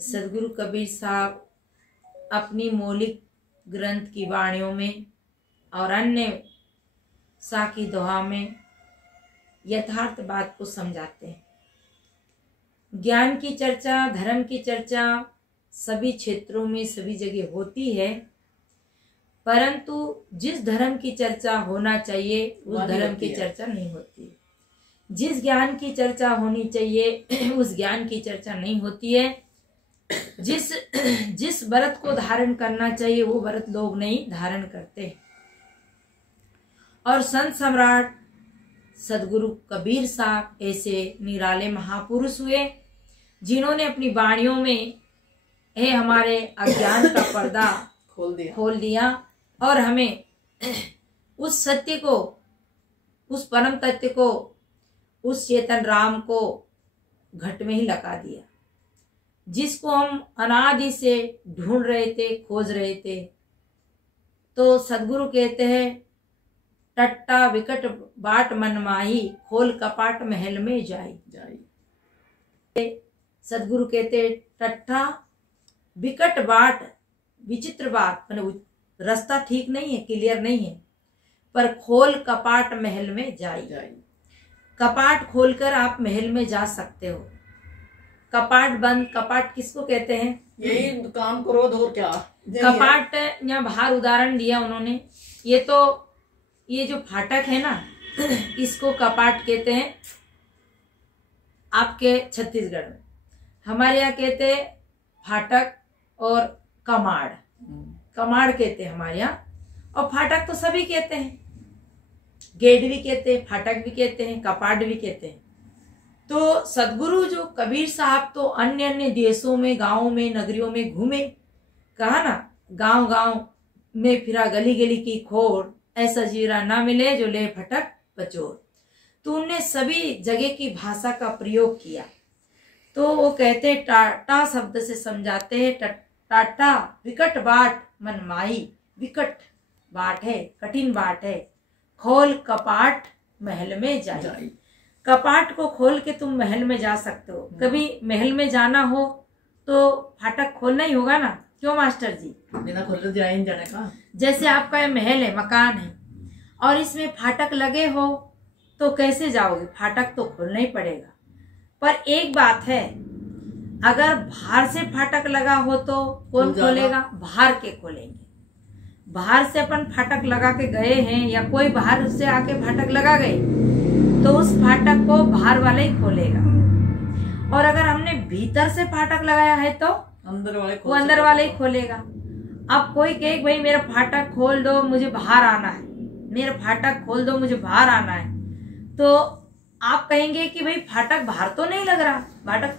सदगुरु कबीर साहब अपनी मौलिक ग्रंथ की वाणियों में और अन्य साकी दोहा में यथार्थ बात को समझाते हैं। ज्ञान की चर्चा, धर्म की चर्चा सभी क्षेत्रों में सभी जगह होती है, परंतु जिस धर्म की चर्चा होना चाहिए उस धर्म की चर्चा नहीं होती। जिस ज्ञान की चर्चा होनी चाहिए उस ज्ञान की चर्चा नहीं होती है। जिस व्रत को धारण करना चाहिए वो व्रत लोग नहीं धारण करते। और संत सम्राट सदगुरु कबीर साहब ऐसे निराले महापुरुष हुए जिन्होंने अपनी वाणियों में हमारे अज्ञान का पर्दा खोल दिया और हमें उस सत्य को, उस परम तत्व को, उस चेतन राम को घट में ही लगा दिया, जिसको हम अनादि से ढूंढ रहे थे, खोज रहे थे। तो सदगुरु कहते हैं टट्टा विकट बाट मन माही, खोल कपाट महल में जाई। सदगुरु कहते टट्टा विकट बाट, विचित्र बात, रास्ता ठीक नहीं है, क्लियर नहीं है, पर खोल कपाट महल में जाई। कपाट खोलकर आप महल में जा सकते हो। कपाट बंद, कपाट किसको कहते हैं? यही काम करो और क्या। कपाट यहाँ बाहर उदाहरण दिया उन्होंने। ये जो फाटक है ना, इसको कपाट कहते हैं आपके छत्तीसगढ़ में। हमारे यहाँ कहते हैं फाटक और कमाड़, कमाड़ कहते हैं हमारे यहाँ। और फाटक तो सभी कहते हैं, गेट भी कहते हैं, फाटक भी कहते हैं, कपाट भी कहते हैं। तो सदगुरु जो कबीर साहब तो अन्य अन्य देशों में, गांवों में, नगरियों में घूमे। कहा ना, गांव गांव में फिरा, गली गली की खोर, ऐसा जीरा ना मिले जो ले फटक पचोर। तो उनने सभी जगह की भाषा का प्रयोग किया। तो वो कहते टाटा शब्द से समझाते हैं। टाटा विकट बाट मन माही, विकट बाट है, कठिन बाट है, खोल कपाट महल में जाए। कपाट को खोल के तुम महल में जा सकते हो। कभी महल में जाना हो तो फाटक खोलना ही होगा ना, क्यों मास्टर जी? बिना खोले जाने का। जैसे आपका महल है, मकान है, और इसमें फाटक लगे हो तो कैसे जाओगे? फाटक तो खोलना ही पड़ेगा। पर एक बात है, अगर बाहर से फाटक लगा हो तो कौन खोलेगा? बाहर के खोलेंगे। बाहर से अपन फाटक लगा के गए हैं या कोई बाहर से आके फाटक लगा गए तो उस फाटक को बाहर वाला ही खोलेगा। और अगर हमने भीतर से फाटक लगाया है तो वो अंदर वाला ही खोलेगा। अब कोई कहे भाई मेरा फाटक खोल दो, मुझे बाहर आना है, मेरा फाटक खोल दो, मुझे बाहर आना है, तो आप कहेंगे कि भाई फाटक बाहर तो नहीं लग रहा, फाटक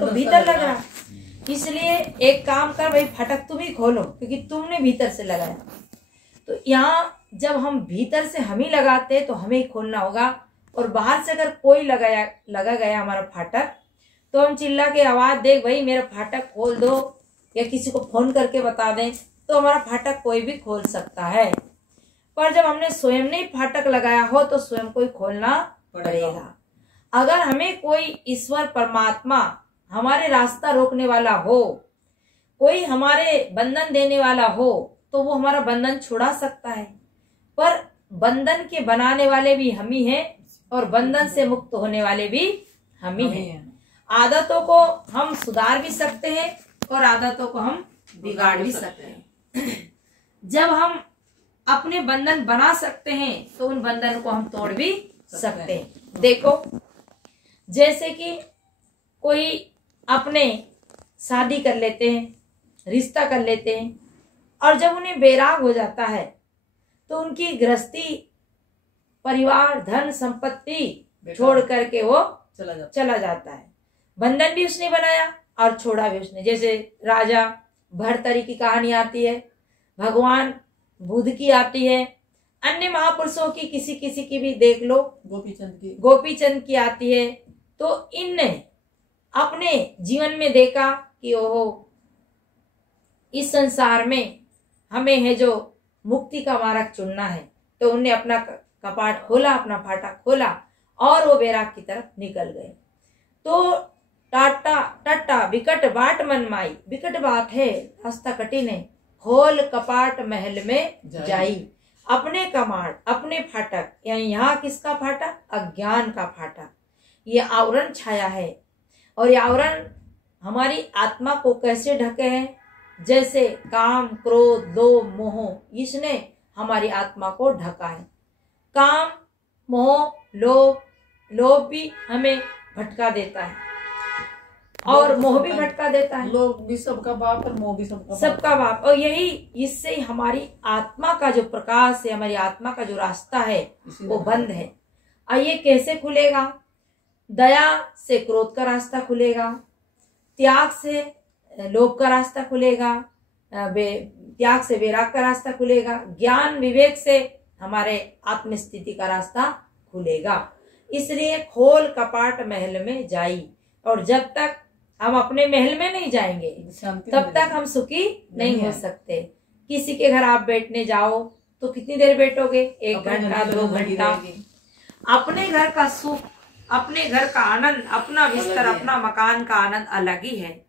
तो भीतर लग रहा। इसलिए एक काम कर भाई, फाटक तुम ही खोलो क्योंकि तुमने भीतर से लगाया। तो यहाँ जब हम भीतर से हम ही लगाते तो हमें ही खोलना होगा। और बाहर से अगर कोई लगा गया हमारा फाटक तो हम चिल्ला के आवाज दे भाई मेरा फाटक खोल दो, या किसी को फोन करके बता दें तो हमारा फाटक कोई भी खोल सकता है। पर जब हमने स्वयं ने फाटक लगाया हो तो स्वयं को ही खोलना पड़ेगा। अगर हमें कोई ईश्वर परमात्मा हमारे रास्ता रोकने वाला हो, कोई हमारे बंधन देने वाला हो, तो वो हमारा बंधन छुड़ा सकता है। पर बंधन के बनाने वाले भी हम ही हैं और बंधन से मुक्त होने वाले भी हम ही हैं। आदतों को हम सुधार भी सकते हैं और आदतों को हम बिगाड़ भी सकते हैं। जब हम अपने बंधन बना सकते हैं तो उन बंधन को हम तोड़ भी सकते हैं। देखो, जैसे कि कोई अपने शादी कर लेते हैं, रिश्ता कर लेते हैं, और जब उन्हें बेराग हो जाता है तो उनकी गृहस्थी, परिवार, धन संपत्ति छोड़ करके वो चला जाता है। बंधन भी उसने बनाया और छोड़ा भी उसने। जैसे राजा भरतरी की कहानी आती है, भगवान बुद्ध की आती है, अन्य महापुरुषों की किसी किसी की भी देख लो, गोपीचंद की आती है। तो इनने अपने जीवन में देखा कि ओहो, इस संसार में हमें है जो मुक्ति का मार्ग चुनना है, तो उनने अपना कपाट खोला, अपना फाटक खोला और वो बैराग की तरफ निकल गए। तो टाटा टट्टा विकट बाट मन माई, विकट बात है रास्ता कठिन है, खोल कपाट महल में जाई, अपने कमाड़ अपने फाटक, यानी यहाँ किसका फाटक? अज्ञान का फाटक। ये आवरण छाया है और ये आवरण हमारी आत्मा को कैसे ढके है? जैसे काम क्रोध लोभ मोह, इसने हमारी आत्मा को ढका है। काम मोह लोभ भी हमें भटका देता है और मोह भी भटका देता है। लोभ भी सबका बाप और मोह भी सबका बाप। और यही इससे हमारी आत्मा का जो प्रकाश है, हमारी आत्मा का जो रास्ता है वो बंद है। और ये कैसे खुलेगा? दया से क्रोध का रास्ता खुलेगा, त्याग से लोभ का रास्ता खुलेगा, त्याग से वैराग का रास्ता खुलेगा, ज्ञान विवेक से हमारे आत्म स्थिति का रास्ता खुलेगा। इसलिए खोल कपाट महल में जाई, और जब तक हम अपने महल में नहीं जाएंगे तब तक हम सुखी नहीं हो सकते। किसी के घर आप बैठने जाओ तो कितनी देर बैठोगे? 1 घंटा 2 घंटा। अपने घर का सुख, अपने घर का आनंद, अपना बिस्तर अपना मकान का आनंद अलग ही है।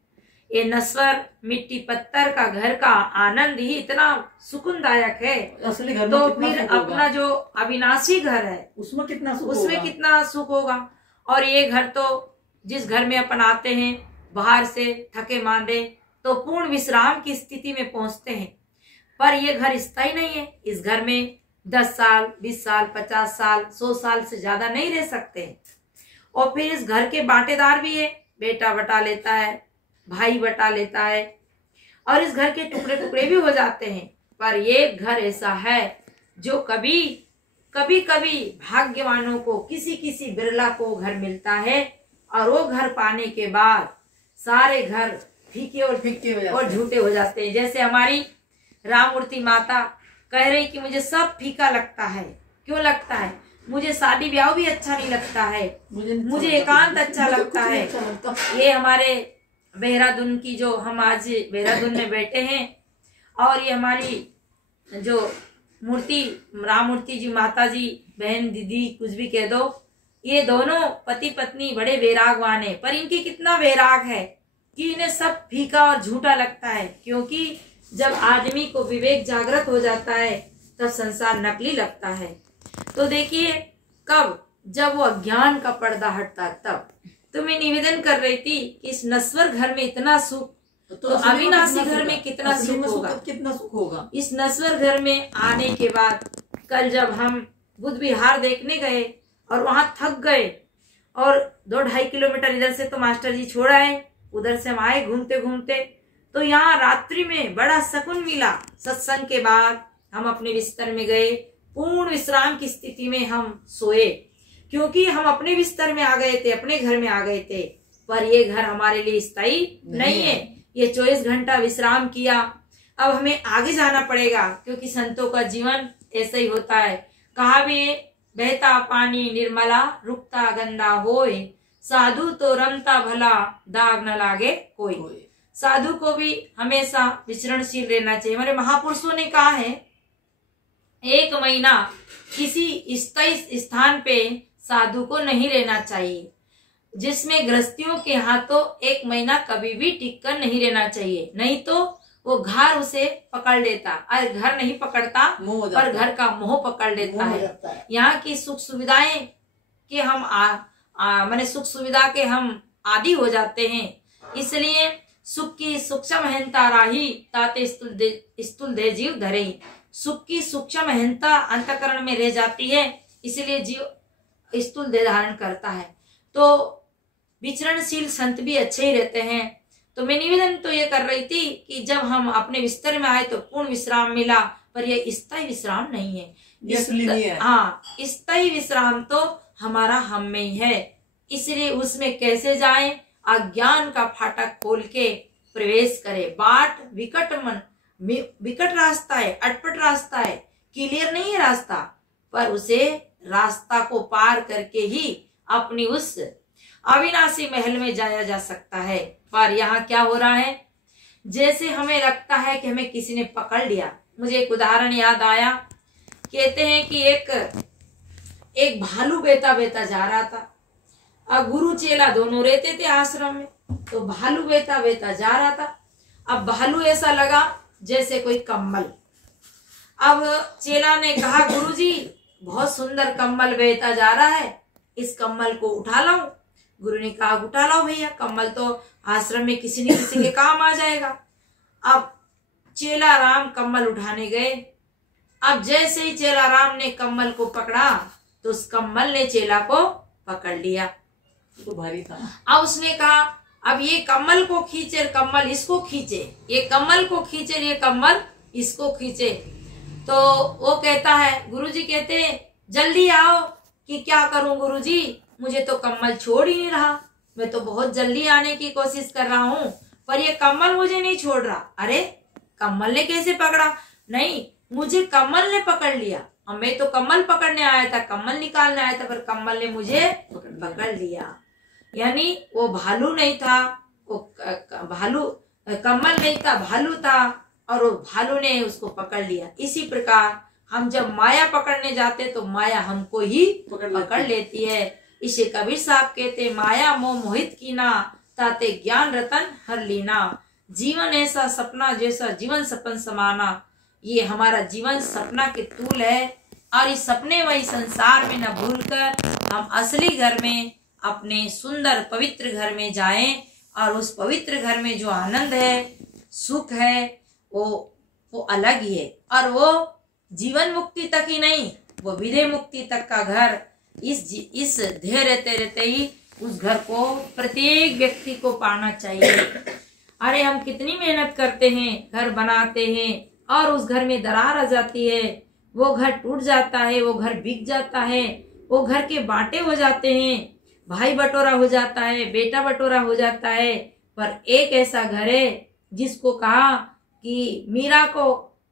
ये नश्वर मिट्टी पत्थर का घर का आनंद ही इतना सुकूनदायक है, असली घर में तो कितना फिर सुख होगा? अपना जो अविनाशी घर है उसमें कितना सुख उसमें होगा? कितना सुख होगा। और ये घर तो जिस घर में अपन आते हैं बाहर से थके मांदे तो पूर्ण विश्राम की स्थिति में पहुंचते हैं, पर ये घर स्थायी नहीं है। इस घर में 10 साल 20 साल 50 साल 100 साल से ज्यादा नहीं रह सकते। और फिर इस घर के बांटेदार भी है, बेटा बटा लेता है, भाई बटा लेता है, और इस घर के टुकड़े टुकड़े भी हो जाते हैं। पर ये घर ऐसा है जो कभी कभी भाग्यवानों को, किसी किसी बिरला को घर मिलता है, और वो घर पाने के बाद सारे घर फीके और झूठे हो जाते हैं। जैसे हमारी राममूर्ति माता कह रही कि मुझे सब फीका लगता है। क्यों लगता है? मुझे शादी ब्याह भी अच्छा नहीं लगता है, मुझे एकांत अच्छा लगता है। ये हमारे देहरादून की, जो हम आज देहरादून में बैठे हैं, और ये हमारी जो मूर्ति राम मूर्ति जी, माता जी, बहन दीदी कुछ भी कह दो, ये दोनों पति पत्नी बड़े वैरागवान है, पर इनके कितना वैराग है कि इन्हें सब फीका और झूठा लगता है। क्योंकि जब आदमी को विवेक जागृत हो जाता है तब संसार नकली लगता है। तो देखिए कब, जब वो अज्ञान का पर्दा हटता तब। तो मैं निवेदन कर रही थी कि इस नश्वर घर में इतना सुख, तो अविनाशी घर में कितना सुख होगा? कितना सुख होगा? इस नश्वर घर में आने के बाद, कल जब हम बुद्ध विहार देखने गए और वहां थक गए, और 2-2.5 किलोमीटर इधर से तो मास्टर जी छोड़ आए, उधर से हम आए घूमते घूमते, तो यहाँ रात्रि में बड़ा सुकून मिला। सत्संग के बाद हम अपने बिस्तर में गए, पूर्ण विश्राम की स्थिति में हम सोए, क्योंकि हम अपने बिस्तर में आ गए थे, अपने घर में आ गए थे। पर ये घर हमारे लिए स्थायी नहीं है। ये 24 घंटा विश्राम किया, अब हमें आगे जाना पड़ेगा, क्योंकि संतों का जीवन ऐसा ही होता है। कहा भी है, बहता पानी निर्मला रुकता गंदा होए, साधु तो रमता भला दाग न लागे कोई। साधु को भी हमेशा विचरणशील रहना चाहिए। हमारे महापुरुषों ने कहा है, 1 महीना किसी स्थायी स्थान पे साधु को नहीं रहना चाहिए, जिसमें गृहस्थियों के हाथों 1 महीना कभी भी टिककर नहीं रहना चाहिए, नहीं तो वो घर उसे पकड़ लेता। और घर नहीं पकड़ता, पर घर का मोह पकड़ लेता है। यहाँ की सुख सुविधाएं के हम माने सुख सुविधा के हम आदी हो जाते हैं। इसलिए सुख की सूक्ष्म अहंता राही, ताते स्थूल दे जीव धरे। सुख की सूक्ष्म अहंता अंतःकरण में रह जाती है, इसलिए जीव स्थूल देह धारण करता है। तो विचरणशील संत भी अच्छे ही रहते हैं। तो मैं निवेदन तो ये कर रही थी कि जब हम अपने बिस्तर में आए तो पूर्ण विश्राम मिला, पर यह स्थायी विश्राम नहीं है। हाँ, स्थायी विश्राम तो हमारा हम में ही है। इसलिए उसमें कैसे जाएं? अज्ञान का फाटक खोल के प्रवेश करें। बाट विकट रास्ता है, अटपट रास्ता है, क्लियर नहीं है रास्ता, पर उसे रास्ता को पार करके ही अपनी उस अविनाशी महल में जाया जा सकता है। पर यहाँ क्या हो रहा है, जैसे हमें लगता है कि हमें किसी ने पकड़ लिया। मुझे एक उदाहरण याद आया। कहते हैं कि एक भालू बेता बेता जा रहा था, अब गुरु चेला दोनों रहते थे आश्रम में। तो भालू बेता बेता जा रहा था। अब भालू ऐसा लगा जैसे कोई कम्बल। अब चेला ने कहा गुरुजी बहुत सुंदर कम्बल बेता जा रहा है, इस कम्बल को उठा लाऊं। गुरु ने कहा उठा लाओ भैया, कम्बल तो आश्रम में किसी न किसी के काम आ जाएगा। अब चेला राम कम्बल उठाने गए। अब जैसे ही चेला राम ने कम्बल को पकड़ा तो उस कम्बल ने चेला को पकड़ लिया। तो भारी था। अब उसने कहा अब ये कम्बल को खींचे, कम्बल इसको खींचे, ये कम्बल को खींचे, ये कम्बल इसको खींचे। तो वो कहता है, गुरुजी कहते जल्दी आओ। कि क्या करूं गुरुजी, मुझे तो कम्बल छोड़ ही नहीं रहा, मैं तो बहुत जल्दी आने की कोशिश कर रहा हूं पर ये कम्बल मुझे नहीं छोड़ रहा। अरे कम्बल ने कैसे पकड़ा? नहीं, मुझे कम्बल ने पकड़ लिया। और मैं तो कम्बल पकड़ने आया था, कम्बल निकालने आया था, पर कम्बल ने मुझे पकड़ लिया। यानी वो भालू नहीं था, वो भालू कम्बल नहीं था, भालू था और वो भालू ने उसको पकड़ लिया। इसी प्रकार हम जब माया पकड़ने जाते तो माया हमको ही पकड़ लेती है। इसे कबीर साहब कहते माया मोह मोहित कीना, ताते ज्ञान रतन हर लीना। जीवन ऐसा सपना जैसा जीवन सपन समाना। ये हमारा जीवन सपना के तूल है और इस सपने वही संसार में न भूलकर हम असली घर में, अपने सुंदर पवित्र घर में जाएं और उस पवित्र घर में जो आनंद है, सुख है, वो अलग ही है। और वो जीवन मुक्ति तक ही नहीं, वो विदेह मुक्ति तक का घर। इस ध्येय रहते रहते ही उस घर को प्रत्येक व्यक्ति को पाना चाहिए। अरे हम कितनी मेहनत करते हैं, घर बनाते हैं और उस घर में दरार आ जाती है, वो घर टूट जाता है, वो घर बिक जाता है, वो घर के बांटे हो जाते हैं, भाई बटोरा हो जाता है, बेटा बटोरा हो जाता है। पर एक ऐसा घर है जिसको कहा कि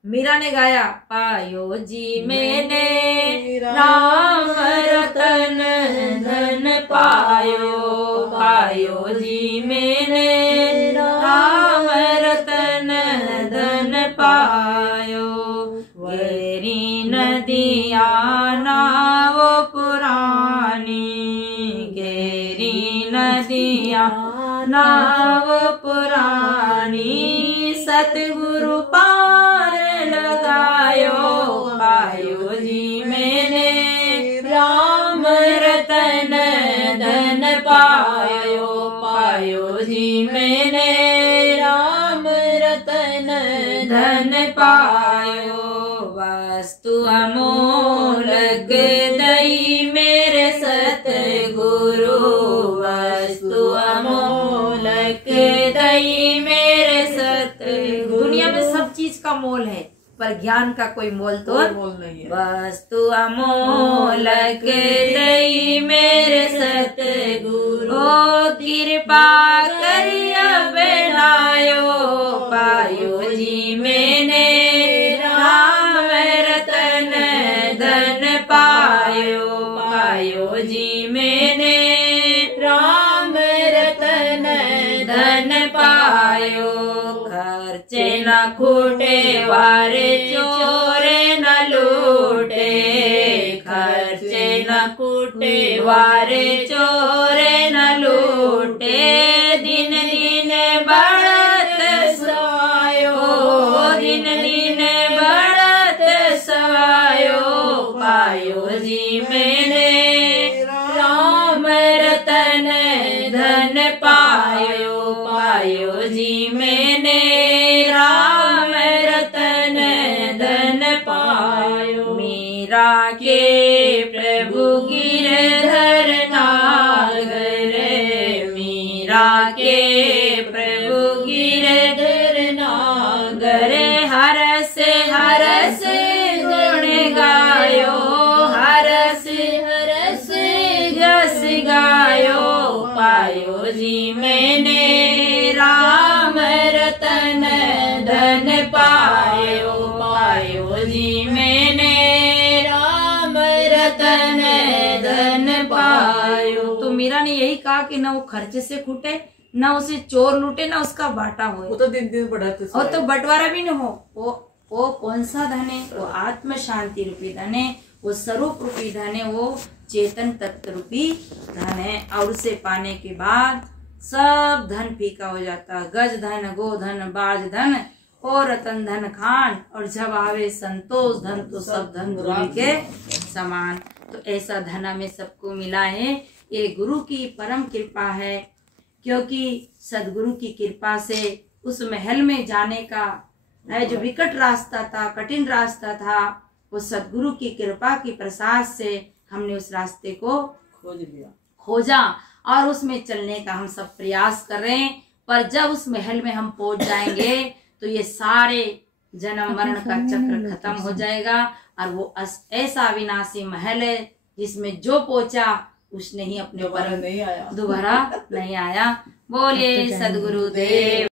मीरा ने गाया, पायो जी मैंने राम रतन धन पायो, पायो जी मैंने राम रतन धन पायो। गहरी नदिया नाव पुरानी, गहरी नदिया नाव पुरानी, सतगुरु पार लगायो, पायो जी मैंने राम रतन धन पायो, पायो जी मैंने राम रतन धन पायो। वस्तु अमोलक दई मेरे सतगुरु, वस्तु अमोलक दई मेरे सतगुरु। दुनिया में सब चीज का मोल है पर ज्ञान का कोई मोल तो नहीं है। वस्तु अमोलक दई मेरे सतगुरु, कृपा करिया बनायो, पायो जी मैंने राम रतन धन पायो, पायो जी मैंने राम रतन धन पायो। खर्चे न खूटे वारे चोरे न लूटे, खर्चे न खूटे वारे चोरे न लूटे, दिन दिन बढ़त सवायो, दिन दिन बढ़त सवायो, पायो जी मैंने राम रतन धन पायो, पायो जी मैंने राम रतन धन पायो। मीरा के प्रभु गिरधर नागर, मीरा के प्रभु गिरधर नागर, हरस हरस गुण गायो, हरस हरस जस गायो, पायो जी मैंने राम रतन धन पायो, पायो जी मैंने राम रतन धन पायो। तो मीरा ने यही कहा कि न वो खर्चे से खूटे, न उसे चोर लूटे, न उसका बाटा हो, वो तो दिन दिन बढ़ाते और तो बंटवारा भी न हो। वो कौन सा धन है? वो आत्म शांति रूपी धन है। वो स्वरूप रूपी धन है, वो चेतन तत्व रूपी धन है। और उसे पाने के बाद सब धन फीका हो जाता। गज धन, गो धन, बाज धन और रतन धन खान, और जब आवे संतोष धन तो सब धन गुरु के समान। तो ऐसा धन हमें सबको मिला है, ये गुरु की परम कृपा है। क्योंकि सदगुरु की कृपा से उस महल में जाने का है जो विकट रास्ता था, कठिन रास्ता था, वो सदगुरु की कृपा की प्रसाद से हमने उस रास्ते को खोजा और उसमें चलने का हम सब प्रयास कर रहे हैं। पर जब उस महल में हम पहुंच जाएंगे तो ये सारे जन्म मरण का चक्र खत्म हो जाएगा, और वो ऐसा अविनाशी महल है जिसमें जो पहुंचा उसने ही अपने दोबारा दोबारा नहीं आया। बोले सदगुरुदेव।